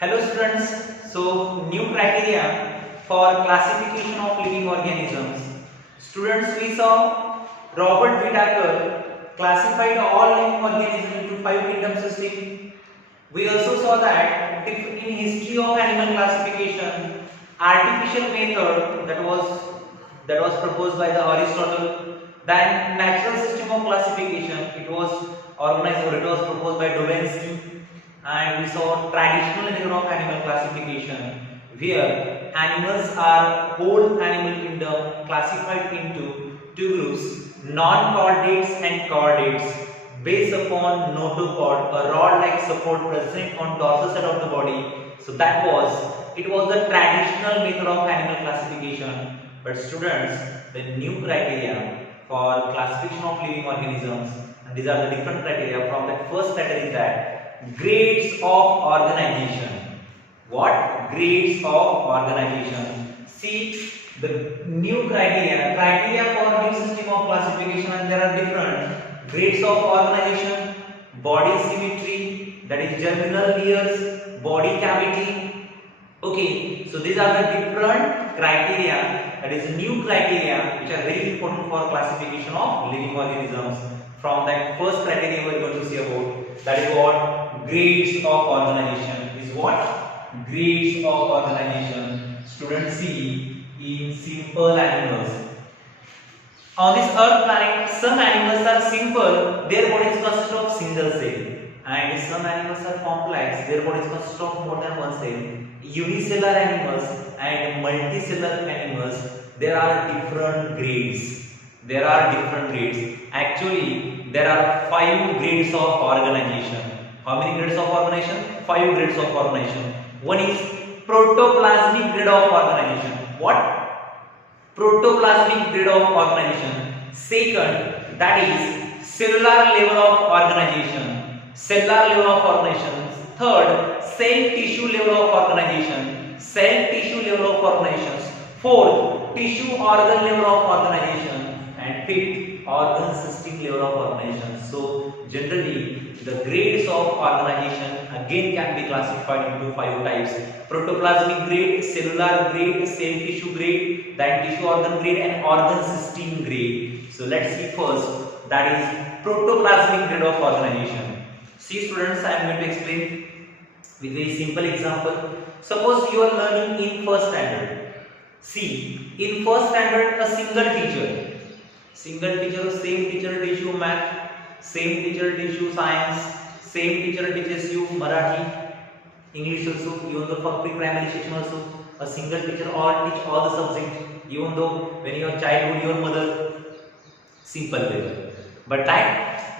Hello students, so new criteria for classification of living organisms. Students, we saw Robert Whittaker classified all living organisms into 5 kingdom system. We also saw that in history of animal classification, artificial method that was proposed by the Aristotle, then natural system of classification it was organized or it was proposed by Dostoevsky, and we saw traditional method of animal classification where animals are whole animal kingdom classified into two groups, non-chordates and chordates, based upon notochord, a rod-like support present on dorsal side of the body. So it was the traditional method of animal classification. But students, the new criteria for classification of living organisms, and these are the different criteria. From that first criteria is that grades of organization. What? Grades of organization. See the new criteria for new system of classification, and there are different grades of organization: body symmetry, that is germinal layers, body cavity. Okay, so these are the different criteria, that is new criteria which are very important for classification of living organisms. From that first criteria we are going to see about, that is what? Grades of organization. Is what? Grades of organization. Students, see in simple animals. On this earth planet, some animals are simple, their bodies consist of single cell, and some animals are complex, their bodies consist of more than one cell. Unicellular animals and multicellular animals, there are different grades. There are different grades. Actually, there are 5 grades of organization. How many grades of organization? 5 grades of organization. One is protoplasmic grade of organization. What? Protoplasmic grade of organization. Second, that is cellular level of organization. Cellular level of organization. Third, cell tissue level of organization. Cell tissue level of organization. Fourth, tissue organ level of organization. And fifth, organ system level of organization. So generally, the grades of organization again can be classified into 5 types: protoplasmic grade, cellular grade, cell tissue grade, then tissue organ grade, and organ system grade. So let's see first, that is protoplasmic grade of organization. See students, I am going to explain with a very simple example. Suppose you are learning in first standard. See, in first standard, a single teacher, same teacher teach you math, same teacher teach you science, same teacher teaches you Marathi, English also, even though for pre-primary section also, a single teacher all teach all the subjects, even though when you are childhood, your mother, simple level. But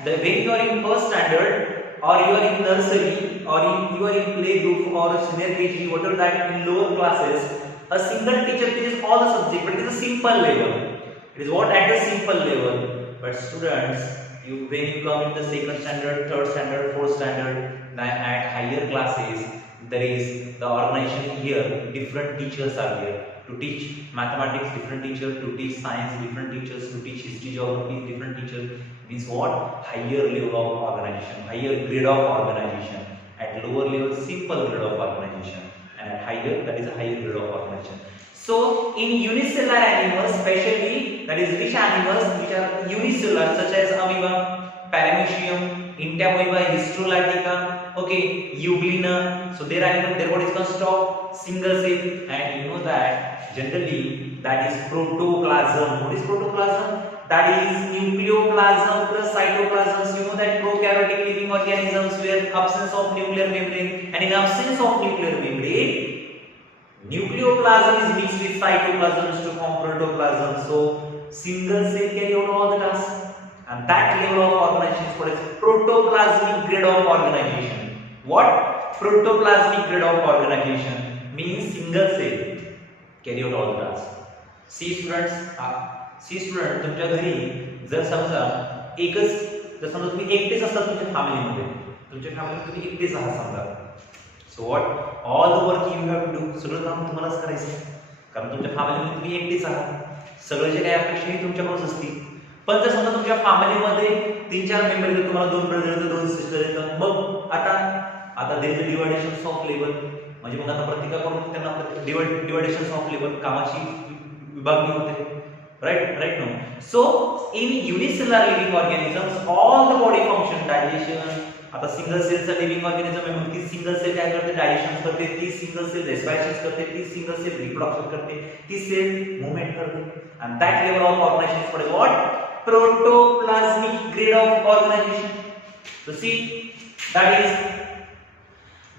when you are in first standard, or you are in nursery, or you are in playgroup or senior KG, whatever that, in lower classes, a single teacher teaches all the subjects, but it is a simple level. It is what? At the simple level. But students, when you come in the second standard, third standard, fourth standard, then at higher classes, there is the organization here. Different teachers are here to teach mathematics. Different teachers to teach science. Different teachers to teach history, geography. Different teachers means what? Higher level of organization, higher grade of organization. At lower level, simple grade of organization, and at higher, that is a higher grade of organization. So in unicellular animals, especially, that is which animals which are unicellular, such as amoeba, paramecium, entamoeba, histrolatica, okay, euglena. So their bodies consist of single cell, and you know that generally that is protoplasm. What is protoplasm? That is nucleoplasm plus cytoplasm. So you know that prokaryotic living organisms where absence of nuclear membrane, and in absence of nuclear membrane, nucleoplasm is mixed with cytoplasm to form protoplasm. So single cell carry out all the tasks, and that level of organization is called as protoplasmic grade of organization. What? Protoplasmic grade of organization means single cell carry out all the tasks. See students, तुमच्या घरी जर समजा जर समजा तुम्ही एकटेच असतात तुमच्या फॅमिलीमध्ये, तुम्ही एकटेच आहात समजा. So what? All the work you have to do, सगळं काम तुम्हालाच करायचं आहे, कारण तुमच्या फॅमिलीमध्ये तुम्ही एकटेच आहात. सगळे जे काही अपेक्षा तुमच्याकडूनच असतील. पण जर समजा तुमच्या फॅमिलीमध्ये 3-4 मेंबर आहेत, तुम्हाला 2 ब्रदर आहेत, 2 सिस्टर आहेत, मग आता देयर इज डिव्हायडेशन ऑफ लेबर. म्हणजे मग आता प्रत्येकाकडून त्यांना डिवायडेशन ऑफ लेबर कामाची विभागणी होते. right no. So in unicellular living organisms all the body function digestion, आता सिंगल सेलचा लिव्हिंग ऑर्गॅनिझम आहे म्हणून ती सिंगल सेल काय करते, डायजेशन करते, ती सिंगल सेल रेस्पिरेशन करते, ती सिंगल सेल रिप्रोडक्शन करते, ती सेल मूवमेंट करते. and that level of organization is called what, protoplasmic grade of organization. So see, that is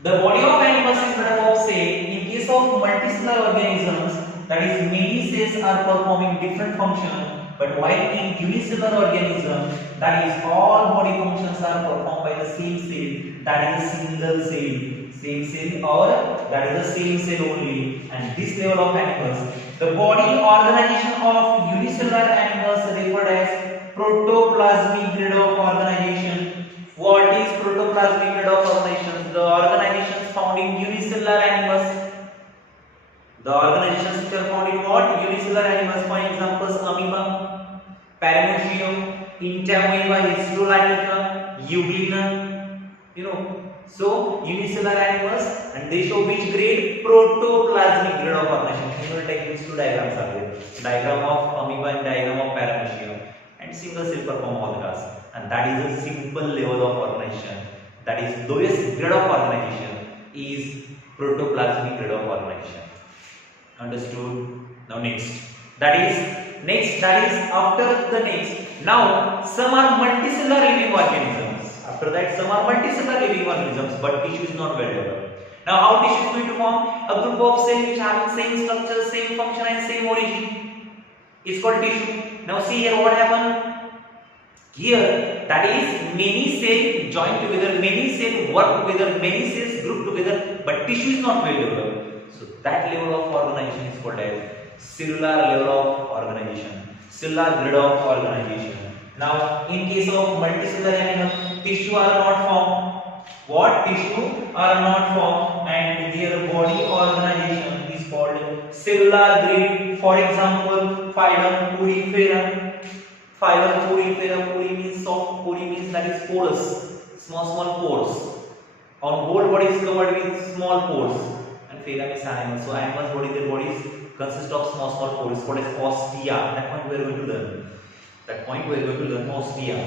the body of animals is made up of cell. In case of multicellular organisms, that is many cells are performing different function, but while in unicellular organism, that is all body functions are performed by the same cell, that is a single cell, same cell, or that is the same cell only. And this level of animals, the body organization of unicellular animals referred as protoplasmic grade of organization. What is protoplasmic grade of organization? The organizations found in unicellular animals. The organizations which are found in what? Unicellular animals. For examples, amoeba, paramecium, entamoeba, histolytica, euglena. So unicellular animals, and they show which grade? Protoplasmic grade of organization. You will take these two diagrams are there. Diagram of amoeba and diagram of paramecium. And single cell perform all the tasks. And that is a simple level of organization. That is lowest grade of organization is protoplasmic grade of organization. Understood? Now next. That is after the next. Now some are multicellular living organisms. After that some are multicellular living organisms, but tissue is not well developed. Now how tissue is going to form? A group of cells which having same structure, same function and same origin is called tissue. Now see here what happened. Here, that is many cells join together, many cells work together, many cells group together, but tissue is not well developed. So that level of organization is called as cellular level of organization, cellular grade of organization. Now, in case of multicellular animals, tissue are not formed. What? Tissue are not formed, and their body organization is called cellular grade. For example, phylum Porifera. Phylum Porifera, pori means soft, pori means that is porous, small pores. On whole body is covered with small pores, and phylum is animal. So animals' body, their bodies consist of small pores called as ostia. That point we are going to learn. Ostia.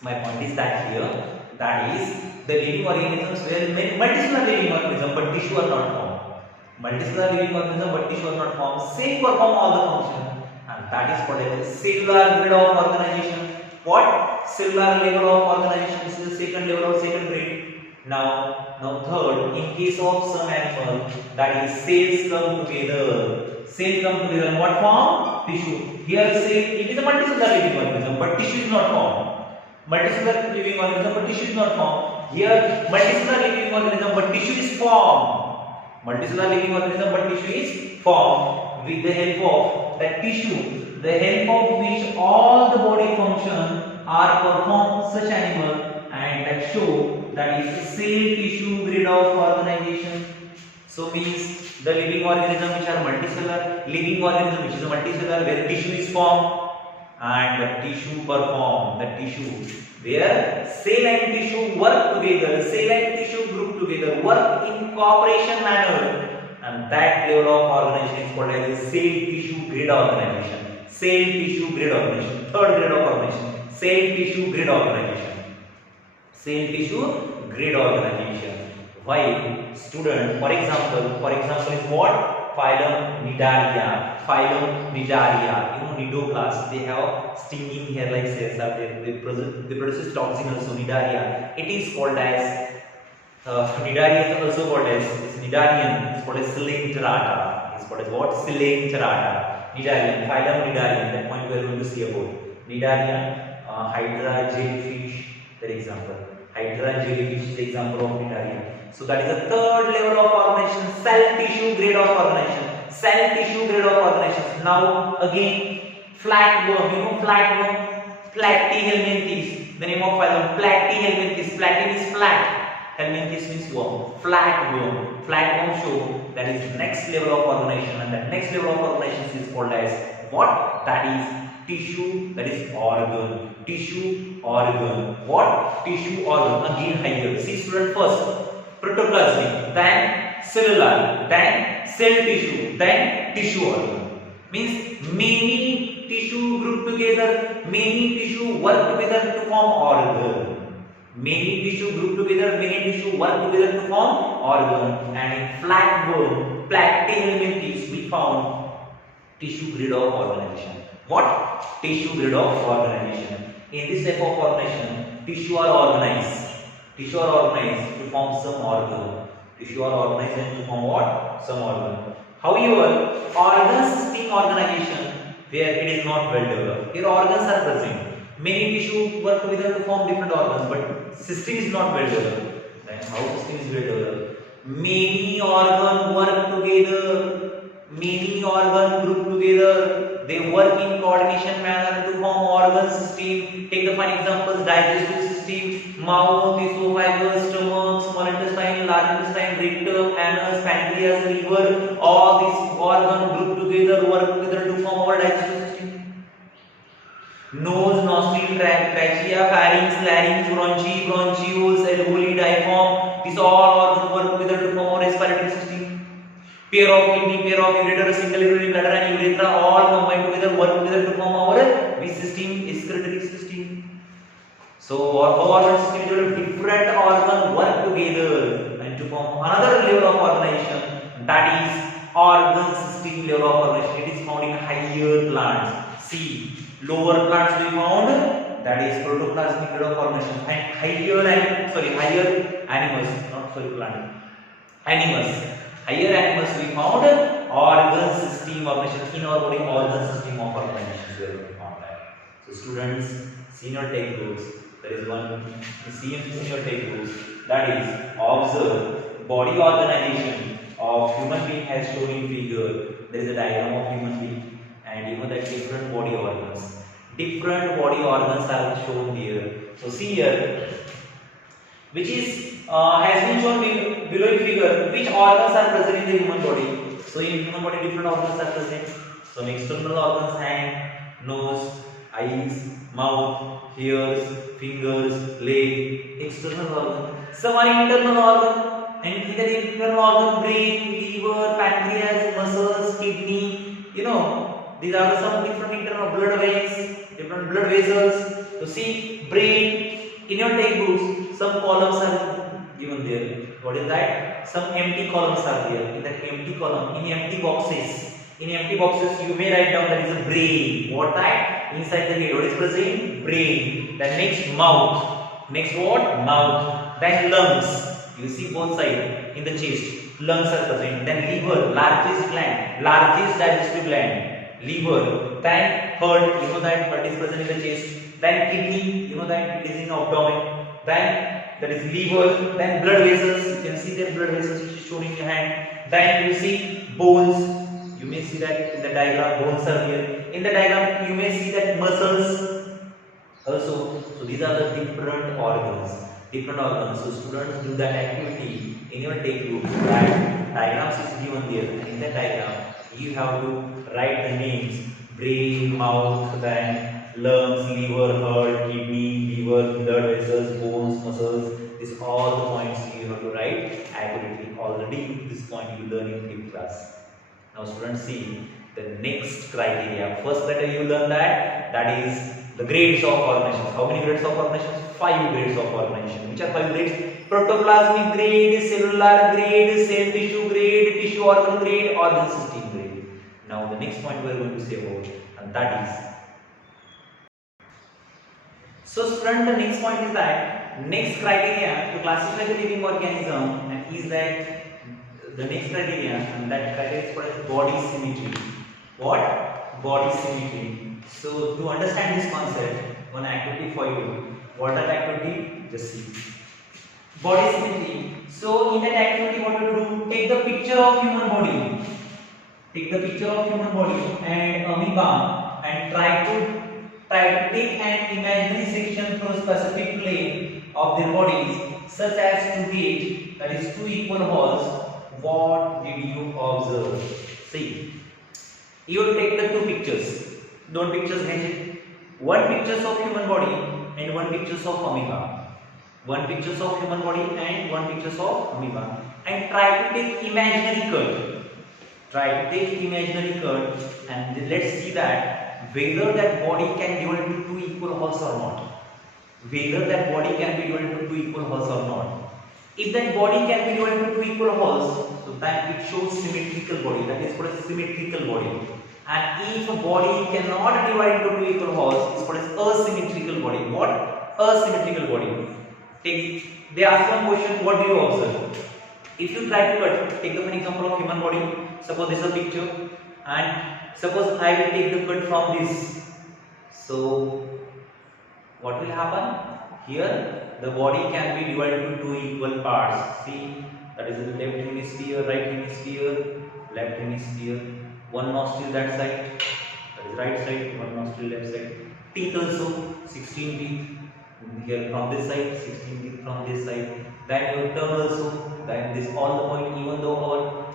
My point is that here, that is the living organisms where multicellular living organism, but tissue are not formed. Multicellular living organism, but tissue are not formed. Same perform all the functions. And that is called as cellular grade of organization. What? Cellular level of organization. This is the second level of second grade. Now third, in case of some animal, that is cells come together. Cells come together in what form? Tissue. Here cell, it is a multicellular living organism, but tissue is not formed. Multicellular living organism, but tissue is not formed. Here multicellular living organism, but tissue is formed. Multicellular living organism, but tissue is formed with the help of that tissue, the help of which all the body function are performed such animal, and that show that is cell tissue grade of organization. So means the living organism which are multicellular, living organism which is multicellular where tissue is formed, and the tissue perform, the tissue where cell and tissue work together, cell and tissue group together, work in cooperation manner. And that level of organization is called as cell tissue grade organization. Cell tissue grade organization. Third grade of organization. Cell tissue grade organization. Cell tissue grade organization. Why? Student, for example is what? Phylum Nidaria. Phylum Nidaria. Nidoclast. They have stinging hair-like cells are there. They produce toxin also. Nidaria. It is called as Nidaria is also called as Nidarian. It's called as Coelenterata. It's called as what? Coelenterata. Nidarian. Phylum Nidarian. That point we are going to see about. Nidarian, Hydra jellyfish. For example, Hydra jellyfish is the example of Nidarian. So that is the third level of organization. Cell tissue grade of organization. Cell tissue grade of organization. Now again, flatworm. Flatworm. Platyhelminthes. The name of phylum. Platyhelminthes. Platy is flat. Helminthes means worm. Flatworm. Flatworm show that is next level of organization, and that next level of organization is called as what? That is tissue, that is organ. Tissue, organ. What? Tissue, organ. Again higher. See student, first protoplasmic, then cellular, then cell tissue, then tissue organ. Means many tissue group together, many tissue work together to form organ. Many tissue group together, many tissue work together to form organ. And in flat bone, plaque elements we found tissue grid of organization. What? Tissue grid of organization. In this type of organization, tissue are organized. Tissue are organized to form some organ. Tissue are organized to form what? Some organ. However, organ system organization where it is not well developed. Here organs are present. Many tissue work together to form different organs, but system is not well developed. Then how system is well developed? Many organ work together. Many organ group together. They work in coordination manner to form organ system. Take the fine examples: digestive system, mouth, esophagus, stomach, small intestine, large intestine, rectum, anus, pancreas, liver. All these organ group together work together to form our digestive system. Nose, nostril, trachea, pharynx, larynx, bronchi, bronchioles, alveoli, diaphragm. These all organs work together to form our respiratory system. Pair of kidney, pair of ureter, single urinary bladder and urethra all combine together, work together to form our which system? Excretory system. So our organ system is different organ work together and to form another level of organization, that is organ system level of organization. It is found in higher plants. See, lower plants we found, that is protoplasmic level of organization, and higher animals, not sorry plant, animals. Higher animals we found organ system organization. In our body, organ system of organization where we found that. So students, senior textbooks, there is one senior textbooks, that is observe body organization of human being as shown in figure. There is a diagram of human being, and you know that different body organs. Different body organs are shown here. So see here, which is has been shown below in figure, which organs are present in the human body. So in human body, different organs are present. Some external organs: hand, nose, eyes, mouth, ears, fingers, leg. External organ. Some are internal organ, and in the internal organ: brain, liver, pancreas, muscles, kidney. You know, these are some different internal blood veins, different blood vessels. So see, brain. In your textbooks, some columns are given there. What is that? Some empty columns are there. In that empty column, in empty boxes, you may write down there is a brain. What that? Inside the head, what is present? Brain. Then next mouth. Next what? Mouth. Then lungs. You see both sides in the chest. Lungs are present. Then liver, largest gland, largest digestive gland. Liver. Then heart. You know that heart is present in the chest. Then kidney, you know that it is in abdomen. Then that is liver. Then blood vessels, you can see the blood vessels which is shown in your hand. Then you see bones. You may see that in the diagram, bones are here. In the diagram, you may see that muscles also. So these are the different organs. So students, do that activity in your textbook. That diagrams is given there. And in that diagram, you have to write the names: brain, mouth, then lungs, liver, heart, kidney, liver, blood vessels, bones, muscles. These all the points you have to write accurately. Already this point you learn in 5th class. Now students, see the next criteria. First criteria you learn that is the grades of organization. How many grades of organization? 5 grades of organization. Which are 5 grades? Protoplasmic grade, cellular grade, cell tissue grade, tissue organ grade, organ system grade. Now the next point we are going to say about, and that is. So student, the next point is that next criteria to classify the living organism is that the next criteria, and that criteria is called body symmetry. What? Body symmetry. So to understand this concept, one activity for you. What are the activity? Just see. Body symmetry. So in that activity, what you do? Take the picture of human body. Take the picture of human body and amoeba and try to take an imaginary section through a specific plane of their bodies, such as to get, that is 2 equal holes. What did you observe? See, you take the 2 pictures. Don't pictures mention. 1 pictures of human body and 1 pictures of amoeba. 1 pictures of human body and 1 pictures of amoeba. and try to take imaginary cut. Try to take imaginary cut and let's see that whether that body can divide into two equal halves or not. Whether that body can be divided into two equal halves or not. If that body can be divided into two equal halves, so then it shows symmetrical body. That is called a symmetrical body. And if a body cannot divide into two equal halves, it's called as asymmetrical body. What? Asymmetrical body. They ask one question, what do you observe? If you try to cut, take an example of human body. Suppose this is a picture, and suppose I will take the cut from this. So what will happen? Here the body can be divided into two equal parts. See, that is the left hemisphere, right hemisphere, left hemisphere. One nostril that side, that is right side. One nostril left side. Teeth also, 16 teeth. Here from this side, 16 teeth from this side. Then your tongue also. Then this all the point. Even though our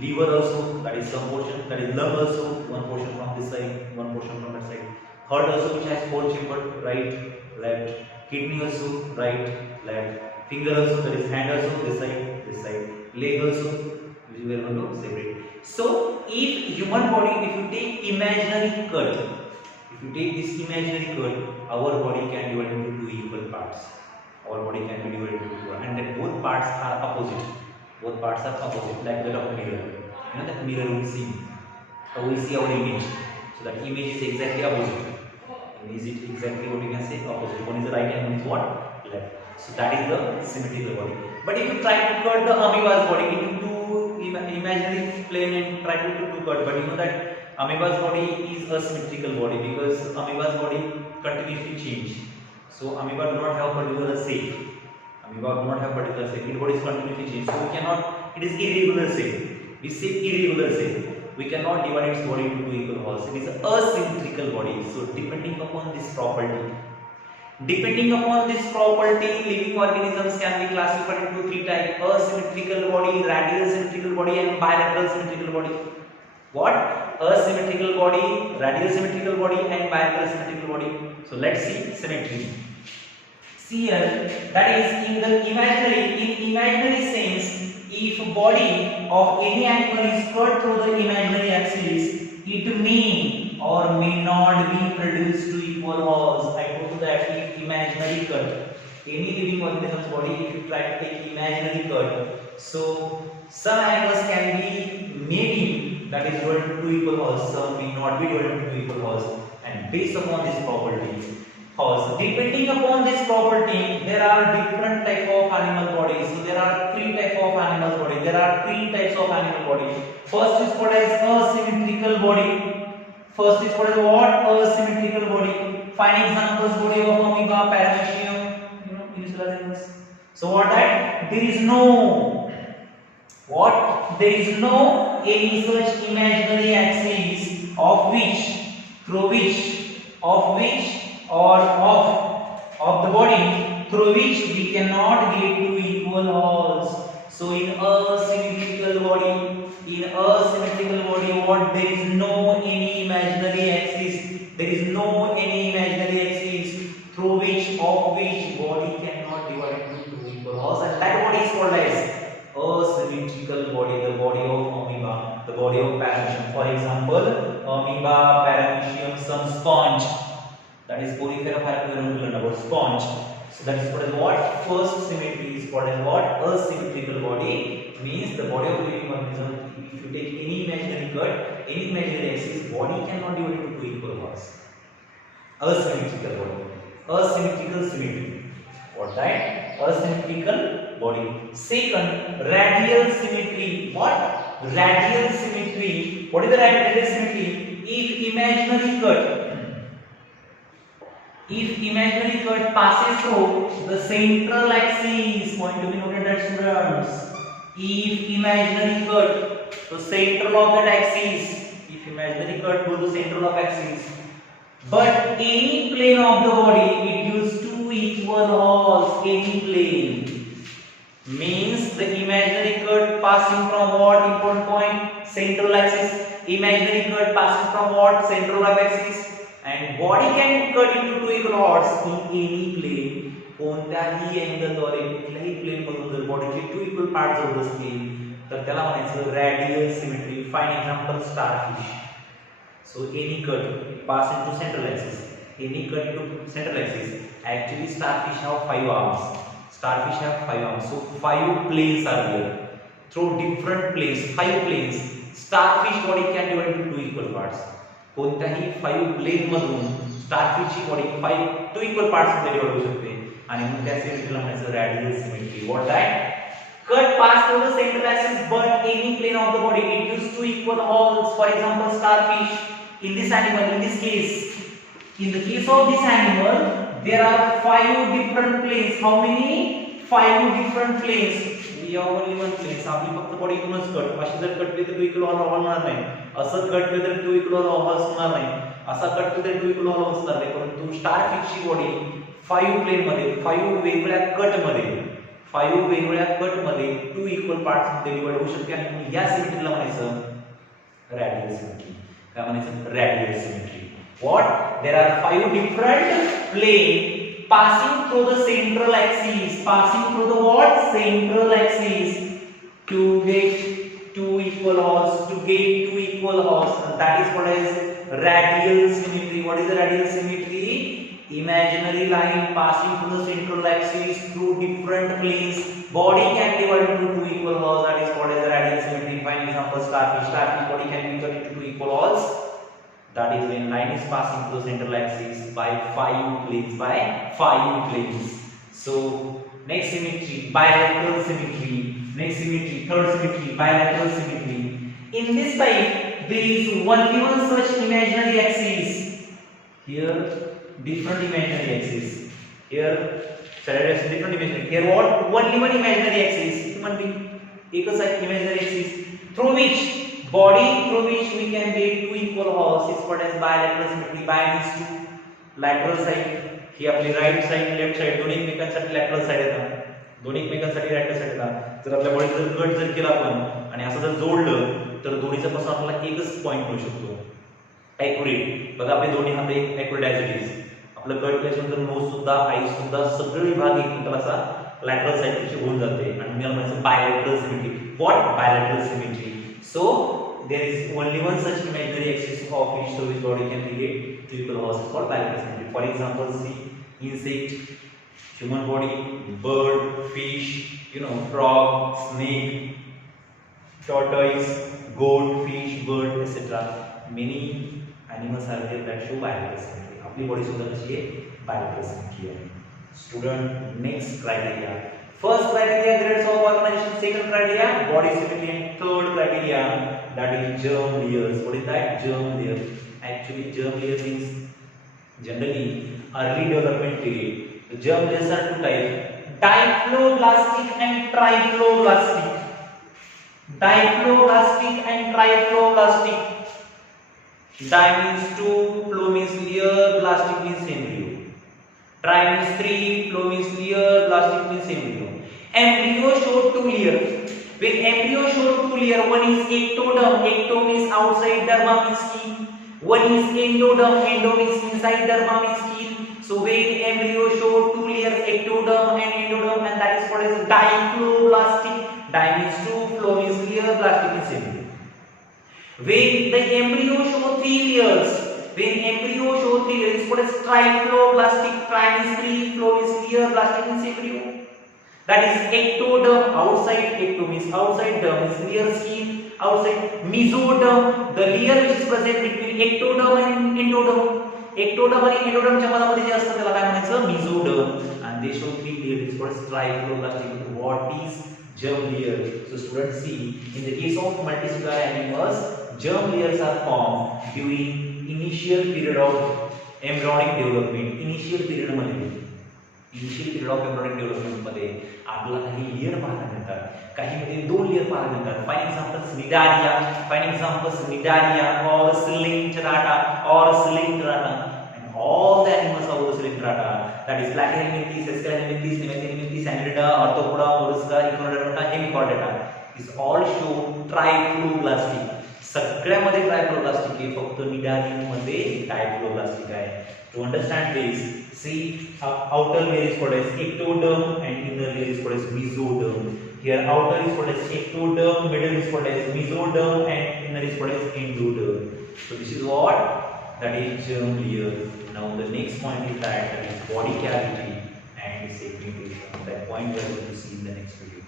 liver also, that is some portion. That is lung also, one portion from this side, one portion from that side. Heart also, which has 4 chambers, right, left. Kidney also, right, left. Finger also, that is hand also, this side, this side. Leg also, which we are going to separate. So, if human body, if you take imaginary cut, if you take this imaginary cut, our body can divide into two equal parts. Our body can be divided into two, and then both parts are opposite. Both parts are opposite, like that of mirror. You know that mirror we see. How we see our image. So that image is exactly opposite. Is it exactly what you can say? Opposite. One is the right and one is what? Left. So that is the symmetrical body. But if you try to cut the amoeba's body into imaginary plane and try to cut, but you know that amoeba's body is a symmetrical body because amoeba's body continuously change. So amoeba do not have particular shape. Amoeba do not have particular shape. Its body is continuously change. So we cannot. It is irregular shape. We say irregular shape. We cannot divide its body into two equal halves. It is a asymmetrical body. So depending upon this property, living organisms can be classified into three types: asymmetrical body, radial symmetrical body, and bilateral symmetrical body. What? Asymmetrical body, radial symmetrical body, and bilateral symmetrical body. So let's see symmetry. See here, that is in imaginary sense. If body of any animal is cut through the imaginary axis, it may or may not be produced to equal halves. I told you that if imaginary cut, any living organism's body, if you try to take imaginary cut, so some animals can be maybe that is divided into two equal halves, some may not be divided into two equal halves, and based upon this property. Depending upon this property, there are different type of animal bodies. So there are three type of animal body. There are three types of animal body. First is called as asymmetrical body. First is called as what? Asymmetrical body. Find examples: body of amoeba, paramecium, unicellular animals. So what that? There is no any such imaginary axis of the body through which we cannot get to equal halves. So in asymmetrical body, what? There is no any imaginary axis. There is no any imaginary axis through which body cannot divide into two equal halves, and that body is called as asymmetrical body. The body of amoeba, the body of paramecium. For example, amoeba, paramecium, some sponge. That is Porifera about sponge. So that is called as what? First symmetry is called as what? Asymmetrical body means the body of living organism. If you take any imaginary cut, any imaginary axis, body cannot divide into two equal parts. Asymmetrical body. Asymmetrical symmetry. What that? Asymmetrical body. Second, radial symmetry. What? Radial symmetry. What is the radial symmetry? If imaginary cut passes through the central axis, point to be noted that students. If imaginary cut, so central of that axis, if imaginary cut goes to central of axis, but any plane of the body it gives two equal halves, any plane, means the imaginary cut passing from what important point? Central axis. Imaginary cut passing from what? Central of axis. And body can cut into two equal halves in any plane. कोणत्याही अँगलद्वारे कुठल्याही प्लेनमधून जर बॉडीचे two equal parts होत असतील तर त्याला म्हणायचं radial symmetry. Fine example starfish. So any cut pass into central axis, any cut into central axis. Actually starfish have 5 arms. Starfish have 5 arms. So 5 planes are there. Through different planes, 5 planes. Starfish body can divide into 2 equal parts. कोणत्याही 5 plane मधून starfish ची body 2 equal parts मध्ये divide होऊ शकते आणि मग त्या सिमेट्रीला म्हणायचं radial symmetry. What that? Cut pass through the central axis, but any plane of the body it gives 2 equal halves. For example, starfish. In this animal, in this case, in the case of this animal, there are 5 different planes. How many? 5 different planes. We have only one plane. आपली फक्त body इकडूनच cut. अशी जर cut केली तर 2 equal half होणार नाही. असं cut केलं तर 2 equal half होणार नाही. असा कट केलं तर 2 equal half होणार नाही. परंतु स्टारफिशची बॉडी 5 प्लेन मध्ये 5 वेगवेगळ्या कट मध्ये 5 वेगवेगळ्या कट मध्ये 2 इक्वल पार्ट्स मध्ये डिवाइड होऊ शकते आणि या सिमेट्रीला म्हणायचं रॅडियल सिमेट्री. काय म्हणायचं? Radial symmetry. What? There are 5 different plane passing through the central axis. Passing through the what? Central axis to get 2 equal halves. To get 2 equal halves. That is what is radial symmetry. What is the radial symmetry? Imaginary line passing through the central axis through different planes. Body can divide into 2 equal halves. That is what is radial symmetry. Fine example starfish. Starfish body can be cut into 2 equal halves. That is when line is passing through the central axis by 5 planes. By 5 planes. So next symmetry, bilateral symmetry. Next symmetry, third symmetry, bilateral symmetry. In this type, there is only one such imaginary axis. Here, different imaginary axis. Here, different imaginary. Here, what? Only one imaginary axis. Human being. एकच आहे imaginary axis through which we can get 2 equal halves is called as bilateral symmetry. Bi means 2. Lateral side ही आपली right side left side दोन्ही एकमेकांसाठी lateral side येतात. दोन्ही एकमेकांसाठी right side येतात. जर आपल्या बॉडीत जर कट जर केला आपण आणि असं जर जोडलं तर दोन्हीचा पासून आपल्याला एकच पॉइंट मिळू शकतो. ॲक्युरेट. बघा आपले दोन्ही हात एक ॲक्युरेट ॲज इट इज. आपलं कट केल्यानंतर नोज सुद्धा आईज सुद्धा सगळे विभाग एकमेकाला असा लॅटरल साइडचे होऊन जाते आणि मला म्हणायचं bilateral symmetry. What? Bilateral symmetry. So there is only one such imaginary axis of which so which body can create 2 equal halves is called bilateral symmetry. For example, see insect, human body, bird, fish, frog, snake, tortoise, goat, fish, bird, etc. Many animals are there that show bilateral symmetry. आपली body सुद्धा कशी आहे? bilateral symmetry आहे. Student, next criteria. First criteria, grades of organization. Second criteria, body symmetry. And third criteria, that is germ layers. What is that? Germ layer. Actually, germ layer means generally early development period. The germ layers are 2 types: diphloblastic and triphloblastic. Diphloblastic and triphloblastic. Di means 2, phlo means layer, blastic means embryo. Tri means 3, phlo means layer, blastic means embryo. Embryo show 2 layers. When embryo show 2 layers, one is ectoderm. Ecto means outside, derma means skin. One is endoderm. Endo means inside, derma means skin. So when embryo show 2 layers, ectoderm and endoderm, and that is what is diphloblastic. Di means 2, phlo means layer, blastic means embryo. When the embryo show 3 layers, when embryo show 3 layers, it's called as triphloblastic. Tri means 3, phlo means layer, blastic means embryo. That is ectoderm, outside. Ecto means outside, derm means layer, skin, outside. Mesoderm, the layer which is present between ectoderm and endoderm. Ectoderm आणि endoderm च्या मधामध्ये जे असतं त्याला काय म्हणायचं? Mesoderm. And they show 3 layers. It's called as triphloblastic. What is germ layer? So students, see, in the case of multicellular animals, germ layers are formed during initial period of embryonic development. Initial period of embryonic development मध्ये आपल्याला काही layer पाहायला मिळतात. काही मध्ये 2 layer पाहायला मिळतात. For example Cnidaria or Slinterata or Slinterata. And all the animals of the Slinterata, that is Platyhelminthes, Sesquelhelminthes, Nemathelminthes, Annelida, Orthopoda, Mollusca, Echinodermata, Hemichordata, is all show triphloblastic. सगळ्यामध्ये ट्रायफ्लोप्लास्टिक आहे, फक्त निडालियम मध्ये डायफ्लोप्लास्टिक आहे. To understand this, see outer layer is called as ectoderm and inner layer is called as mesoderm. Here outer is called as ectoderm, middle is called as mesoderm and inner is called as endoderm. So this is what? That is germ layer. Now the next point is that is body cavity and segmentation. That point we are going to see in the next video.